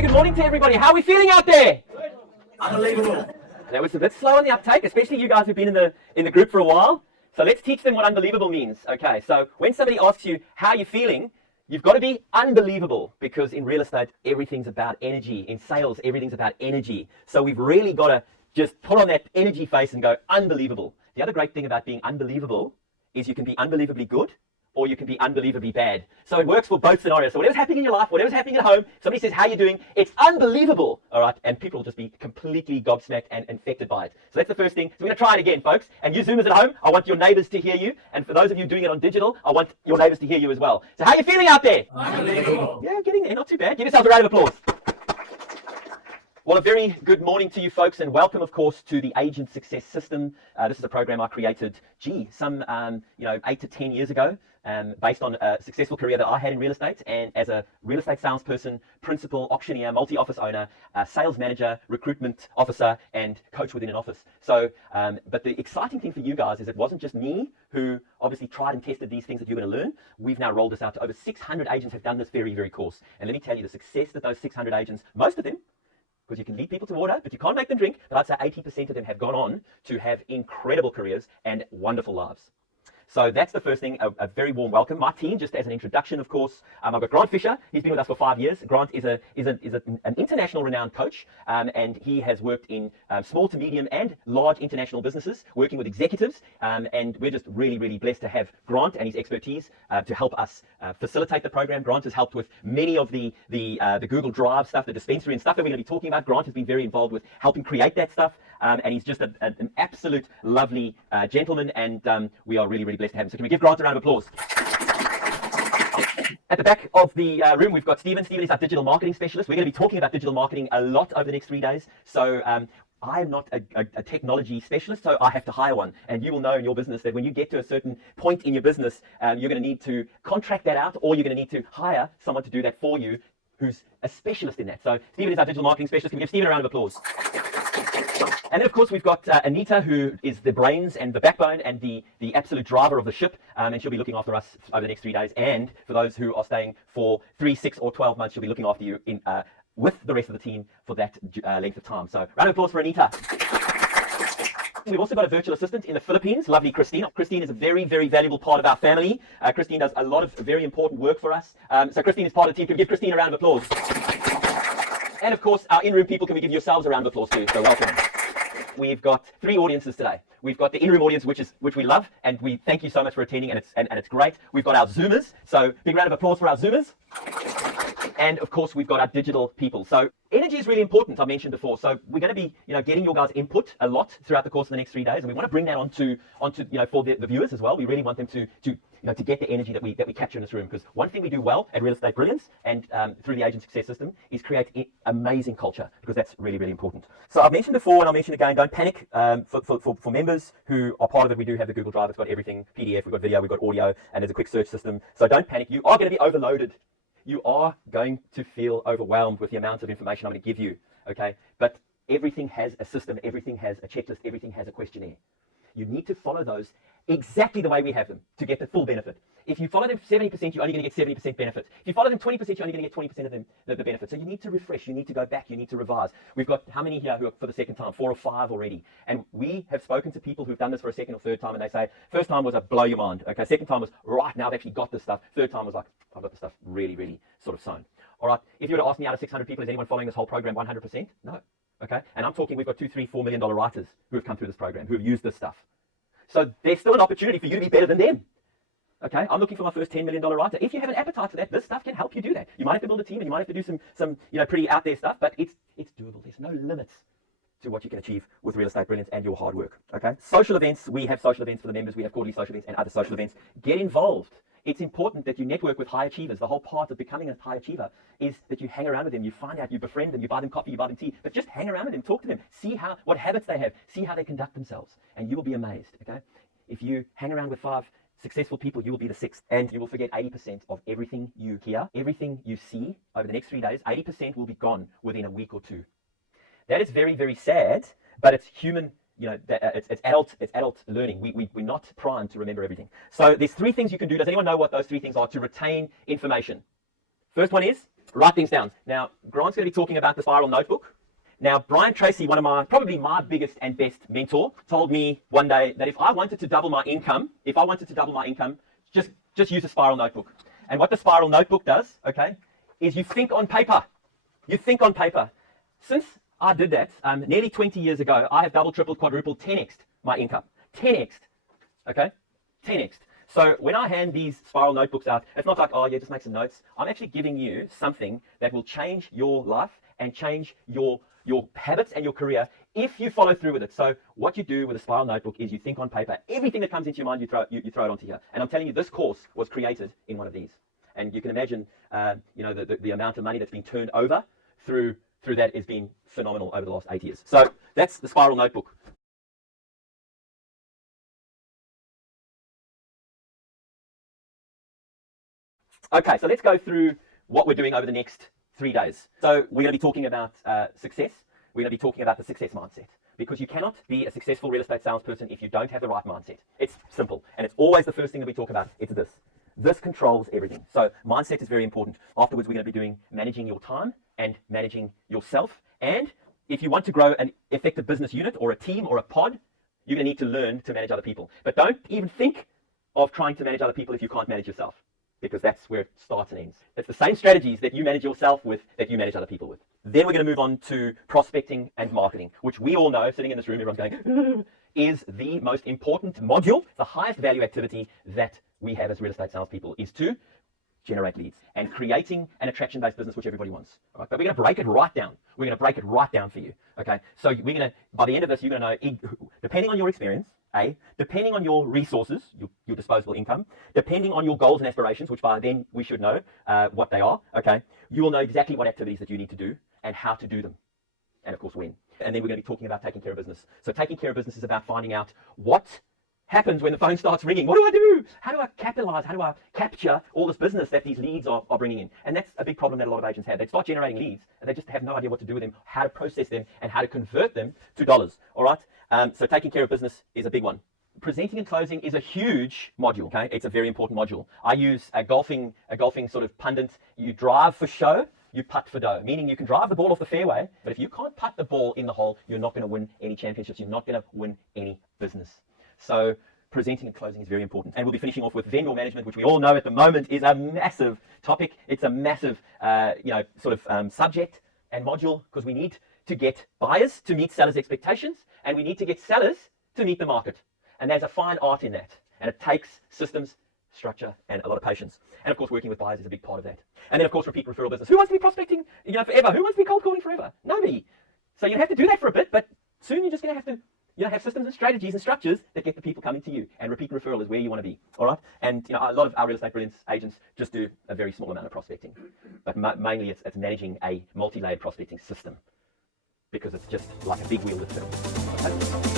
very good morning to everybody. How are we feeling out there? Unbelievable. That was a bit slow on the uptake, especially you guys who've been in the group for a while. So let's teach them what unbelievable means. Okay, so when somebody asks you how you're feeling, you've got to be unbelievable, because in real estate, everything's about energy. In sales, everything's about energy. So we've really got to just put on that energy face and go unbelievable. The other great thing about being unbelievable is you can be unbelievably good, or you can be unbelievably bad. So it works for both scenarios. So whatever's happening in your life, whatever's happening at home, somebody says, how are you doing? It's unbelievable, all right? And people will just be completely gobsmacked and infected by it. So that's the first thing. So we're going to try it again, folks. And you Zoomers at home, I want your neighbors to hear you. And for those of you doing it on digital, I want your neighbors to hear you as well. So how are you feeling out there? Unbelievable. Yeah, getting there. Not too bad. Give yourselves a round of applause. Well, a very good morning to you folks, and welcome, of course, to the Agent Success System. This is a program I created, some 8 to 10 years ago, based on a successful career that I had in real estate, and as a real estate salesperson, principal, auctioneer, multi-office owner, sales manager, recruitment officer, and coach within an office. So, but the exciting thing for you guys is it wasn't just me who obviously tried and tested these things that you're going to learn. We've now rolled this out to over 600 agents have done this very, very course. And let me tell you, the success that those 600 agents, most of them, because you can lead people to water, but you can't make them drink. But I'd say 80% of them have gone on to have incredible careers and wonderful lives. So that's the first thing, a very warm welcome. My team, just as an introduction, of course, I've got Grant Fisher. He's been with us for 5 years. Grant is an international renowned coach, and he has worked in small to medium and large international businesses, working with executives. And we're just really, really blessed to have Grant and his expertise to help us facilitate the program. Grant has helped with many of the Google Drive stuff, the dispensary and stuff that we're going to be talking about. Grant has been very involved with helping create that stuff. And he's just an absolute lovely gentleman, and we are really, really blessed to have him. So can we give Grant a round of applause? At the back of the room, we've got Stephen. Stephen is our digital marketing specialist. We're going to be talking about digital marketing a lot over the next 3 days. So I'm not a technology specialist, so I have to hire one. And you will know in your business that when you get to a certain point in your business, you're going to need to contract that out, or you're going to need to hire someone to do that for you who's a specialist in that. So Stephen is our digital marketing specialist. Can we give Stephen a round of applause? And then, of course, we've got Anita, who is the brains and the backbone and the absolute driver of the ship. And she'll be looking after us over the next 3 days. And for those who are staying for 3, 6, or 12 months, she'll be looking after you with the rest of the team for that length of time. So round of applause for Anita. We've also got a virtual assistant in the Philippines, lovely Christine. Christine is a very, very valuable part of our family. Christine does a lot of very important work for us. So Christine is part of the team. Can we give Christine a round of applause? And of course, our in-room people, can we give yourselves a round of applause too? So welcome. We've got 3 audiences today. We've got the in-room audience, which we love, and we thank you so much for attending, and it's great. We've got our Zoomers, so big round of applause for our Zoomers. And of course, we've got our digital people. So energy is really important, I mentioned before. So we're going to be, getting your guys' input a lot throughout the course of the next 3 days, and we want to bring that onto for the viewers as well. We really want them to get the energy that we capture in this room, because one thing we do well at Real Estate Brilliance and through the Agent Success System is create amazing culture, because that's really, really important. So I've mentioned before, and I'll mention again, don't panic. For members who are part of it, we do have the Google Drive. It's got everything, PDF, we've got video, we've got audio, and there's a quick search system. So don't panic. You are going to be overloaded. You are going to feel overwhelmed with the amount of information I'm going to give you, okay? But everything has a system, everything has a checklist, everything has a questionnaire. You need to follow those exactly the way we have them to get the full benefit. If you follow them 70%, you're only going to get 70% benefit. If you follow them 20%, you're only going to get 20% of them, the benefit. So you need to refresh, you need to go back, you need to revise. We've got how many here who are for the second time? 4 or 5 already. And we have spoken to people who've done this for a second or third time, and they say, first time was a blow your mind. Okay, second time was, right, now I've actually got this stuff. Third time was like, I've got the stuff really, really sort of sewn. All right, if you were to ask me out of 600 people, is anyone following this whole program 100%? No. Okay, and I'm talking, we've got $2, $3, $4 million writers who have come through this program, who have used this stuff. So there's still an opportunity for you to be better than them. Okay, I'm looking for my first $10 million writer. If you have an appetite for that, this stuff can help you do that. You might have to build a team, and you might have to do some pretty out there stuff, but it's doable. There's no limits to what you can achieve with Real Estate Brilliance and your hard work. Okay, social events. We have social events for the members. We have quarterly social events and other social events. Get involved. It's important that you network with high achievers. The whole part of becoming a high achiever is that you hang around with them, you find out, you befriend them, you buy them coffee, you buy them tea, but just hang around with them, talk to them, see what habits they have, see how they conduct themselves, and you will be amazed. Okay, if you hang around with 5 successful people, you will be the 6th, and you will forget 80% of everything you hear, everything you see over the next 3 days. 80% will be gone within a week or 2. That is very, very sad, but it's human. It's adult learning. We're not primed to remember everything. So there's 3 things you can do. Does anyone know what those 3 things are to retain information? First one is Write things down. Now, Grant's going to be talking about the spiral notebook. Now, Brian Tracy, probably my biggest and best mentor, told me one day that if I wanted to double my income, just use a spiral notebook. And what the spiral notebook does, okay, is you think on paper. You think on paper. Since I did that nearly 20 years ago, I have doubled, tripled, quadrupled, 10x'd my income. 10x'd, okay? 10x'd. So when I hand these spiral notebooks out, it's not like, oh yeah, just make some notes. I'm actually giving you something that will change your life and change your habits and your career if you follow through with it. So what you do with a spiral notebook is you think on paper. Everything that comes into your mind, you throw it onto here. And I'm telling you, this course was created in one of these. And you can imagine, the amount of money that's been turned over through that has been phenomenal over the last 8 years. So that's the spiral notebook. Okay, so let's go through what we're doing over the next 3 days. So we're going to be talking about success. We're going to be talking about the success mindset, because you cannot be a successful real estate salesperson if you don't have the right mindset. It's simple, and it's always the first thing that we talk about. It's this. This controls everything. So mindset is very important. Afterwards, we're going to be doing managing your time and managing yourself. And if you want to grow an effective business unit or a team or a pod, you're going to need to learn to manage other people. But don't even think of trying to manage other people if you can't manage yourself, because that's where it starts and ends. It's the same strategies that you manage yourself with that you manage other people with. Then we're going to move on to prospecting and marketing, which we all know, sitting in this room, everyone's going, is the most important module, the highest value activity that we have as real estate salespeople, is to generate leads and creating an attraction-based business, which everybody wants. All right? But we're going to break it right down. We're going to break it right down for you. Okay? So we're going to, by the end of this, you're going to know, depending on your experience, depending on your resources, your disposable income, depending on your goals and aspirations, which by then we should know what they are, okay, you will know exactly what activities that you need to do and how to do them, and of course when. And then we're going to be talking about taking care of business. So taking care of business is about finding out what happens when the phone starts ringing. What do I do? How do I capitalize? How do I capture all this business that these leads are bringing in? And that's a big problem that a lot of agents have. They start generating leads and they just have no idea what to do with them, how to process them, and how to convert them to dollars. All right? So taking care of business is a big one. Presenting and closing is a huge module. Okay, it's a very important module. I use a golfing sort of pundit. You drive for show, you putt for dough. Meaning you can drive the ball off the fairway, but if you can't putt the ball in the hole, you're not going to win any championships. You're not going to win any business. So presenting and closing is very important. And we'll be finishing off with vendor management, which we all know at the moment is a massive topic. It's a massive, subject and module, because we need to get buyers to meet sellers' expectations, and we need to get sellers to meet the market. And there's a fine art in that. And it takes systems, structure, and a lot of patience. And of course, working with buyers is a big part of that. And then of course, repeat referral business. Who wants to be prospecting, forever? Who wants to be cold calling forever? Nobody. So you have to do that for a bit, but soon you're just going to have to have systems and strategies and structures that get the people coming to you. And repeat referral is where you want to be. All right. And a lot of our real estate brilliance agents just do a very small amount of prospecting, but mainly it's managing a multi-layered prospecting system, because it's just like a big wheel that turns. Okay?